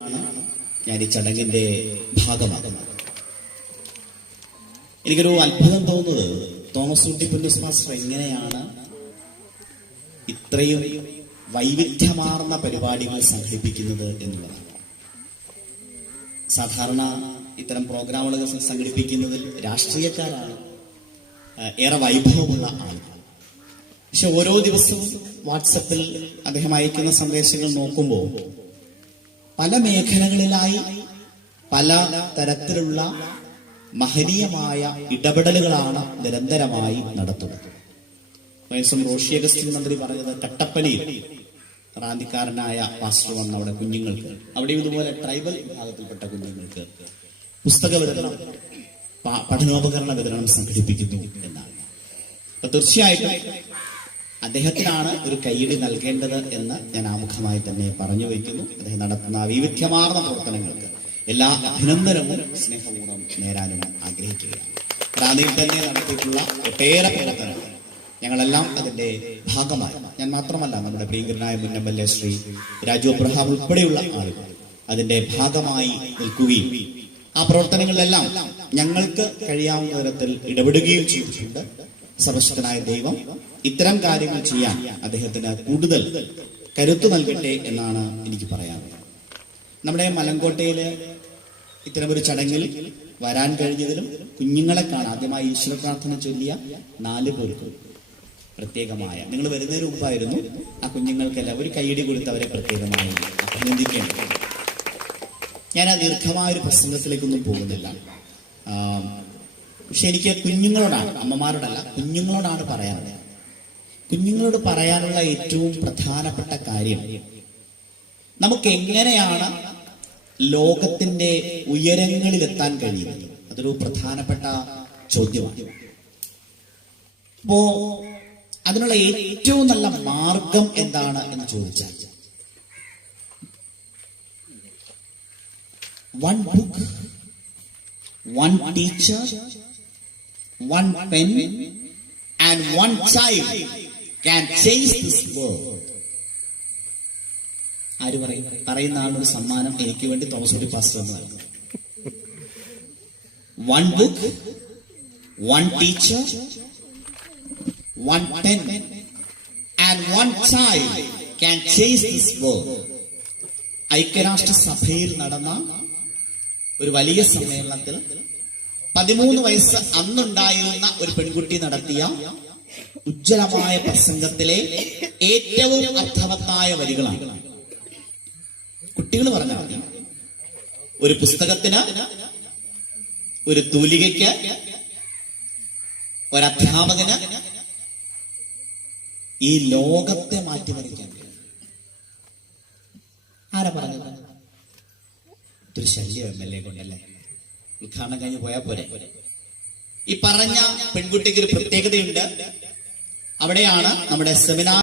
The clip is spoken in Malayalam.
ഞാൻ ഈ ചടങ്ങിന്റെ ഭാഗമാകുന്നത്. എനിക്കൊരു അത്ഭുതം തോന്നുന്നത് തോമസ് ഊട്ടി പുന്നൂസ് മാസ്റ്റർ എങ്ങനെയാണ് ഇത്രയും വൈവിധ്യമാർന്ന പരിപാടികൾ സംഘടിപ്പിക്കുന്നത് എന്നുള്ളതാണ്. സാധാരണ ഇത്തരം പ്രോഗ്രാമുകൾ സംഘടിപ്പിക്കുന്നതിൽ രാഷ്ട്രീയക്കാരാണ് ഏറെ വൈഭവമുള്ള ആളുകൾ. പക്ഷെ ഓരോ ദിവസവും വാട്സപ്പിൽ അദ്ദേഹം അയക്കുന്ന സന്ദേശങ്ങൾ നോക്കുമ്പോൾ പല മേഖലകളിലായി പല തരത്തിലുള്ള മഹനീയമായ ഇടപെടലുകളാണ് നിരന്തരമായി നടത്തുന്നത്. റോഷി അഗസ്റ്റിൻ മന്ത്രി പറഞ്ഞത് കട്ടപ്പനയിൽ റാന്തിക്കാരനായ പാസ്റ്റർ വന്ന അവിടെ കുഞ്ഞുങ്ങൾക്ക്, അവിടെയും ഇതുപോലെ ട്രൈബൽ വിഭാഗത്തിൽപ്പെട്ട കുഞ്ഞുങ്ങൾക്ക് പുസ്തക വിതരണം, പഠനോപകരണ വിതരണം സംഘടിപ്പിക്കുന്നു എന്നാണ്. അപ്പൊ തീർച്ചയായിട്ടും അദ്ദേഹത്തിനാണ് ഒരു കൈയ്യടി നൽകേണ്ടത് എന്ന് ഞാൻ ആമുഖമായി തന്നെ പറഞ്ഞു വയ്ക്കുന്നു. അദ്ദേഹം നടത്തുന്ന വൈവിധ്യമാർന്ന പ്രവർത്തനങ്ങൾക്ക് എല്ലാ അഭിനന്ദനവും സ്നേഹപൂർവ്വം നേരാനും ആഗ്രഹിക്കുകയാണ്. റാന്നിയിൽ തന്നെ നടത്തിയിട്ടുള്ള ഒട്ടേറെ പ്രവർത്തനങ്ങൾ ഞങ്ങളെല്ലാം അതിന്റെ ഭാഗമായി, ഞാൻ മാത്രമല്ല, നമ്മുടെ പ്രിയങ്കരനായ മുൻ MLA ശ്രീ രാജു അബ്രഹാം ഉൾപ്പെടെയുള്ള ആളുകൾ അതിന്റെ ഭാഗമായി നിൽക്കുകയും ആ പ്രവർത്തനങ്ങളിലെല്ലാം ഞങ്ങൾക്ക് കഴിയാവുന്ന തരത്തിൽ ഇടപെടുകയും ചെയ്തിട്ടുണ്ട്. സർവശക്തനായ ദൈവം ഇത്തരം കാര്യങ്ങൾ ചെയ്യാൻ അദ്ദേഹത്തിന് കൂടുതൽ കരുത്തു നൽകട്ടെ എന്നാണ് എനിക്ക് പറയാനുള്ളത്. നമ്മുടെ മലങ്കോട്ടയില് ഇത്തരമൊരു ചടങ്ങിൽ വരാൻ കഴിഞ്ഞതിലും കുഞ്ഞുങ്ങളെ കാണാൻ ആദ്യമായി ഈശ്വര പ്രാർത്ഥന ചൊല്ലിയ 4 പേർക്ക് പ്രത്യേകമായ, നിങ്ങൾ വരുന്നതിന് മുമ്പായിരുന്നു ആ കുഞ്ഞുങ്ങൾക്കെല്ലാം ഒരു കൈയടി കൊടുത്ത് അവരെ പ്രത്യേകമായി അഭിനന്ദിക്കേണ്ടത്. ഞാൻ ആ ദീർഘമായൊരു പ്രസംഗത്തിലേക്കൊന്നും പോകുന്നില്ല. പക്ഷെ എനിക്ക് കുഞ്ഞുങ്ങളോടാണ്, അമ്മമാരോടല്ല, കുഞ്ഞുങ്ങളോടാണ് പറയാനുള്ളത്. കുഞ്ഞുങ്ങളോട് പറയാനുള്ള ഏറ്റവും പ്രധാനപ്പെട്ട കാര്യം, നമുക്ക് എങ്ങനെയാണ് ലോകത്തിന്റെ ഉയരങ്ങളിലെത്താൻ കഴിയുന്നത്? അതൊരു പ്രധാനപ്പെട്ട ചോദ്യമാണ്. അപ്പോ അതിനുള്ള ഏറ്റവും നല്ല മാർഗം എന്താണ് എന്ന് ചോദിച്ചാൽ, one book, one teacher, one pen and one child can change this world. ആര് പറയുന്ന ആളൊരു സമ്മാനം എനിക്ക് വേണ്ടി തോമസ് ഊട്ടി പാസ്റ്റർ എന്ന് പറയുന്നത്. One book, one teacher, one pen and one child can change this world. ഐക്യരാഷ്ട്ര സഭയിൽ നടന്ന ഒരു വലിയ സമ്മേളനത്തിൽ 13 വയസ്സ് അന്നുണ്ടായിരുന്ന ഒരു പെൺകുട്ടി നടത്തിയ ഉജ്ജ്വലമായ പ്രസംഗത്തിലെ ഏറ്റവും അർത്ഥവത്തായ വരികളാണ്. കുട്ടികൾ പറഞ്ഞാൽ ഒരു പുസ്തകത്തിന്, ഒരു തൂലികയ്ക്ക്, ഒരധ്യാപകന് ഈ ലോകത്തെ മാറ്റിമറിക്കാൻ കഴിയും. ആരാ പറഞ്ഞത്? ഇതൊരു ശല്യം MLA കൊണ്ടല്ലേ? ഉദ്ഘാടനം കഴിഞ്ഞ് പോയാൽ പോരെ. ഈ പറഞ്ഞ പെൺകുട്ടിക്ക് ഒരു പ്രത്യേകതയുണ്ട്. അവിടെയാണ് നമ്മുടെ സെമിനാർ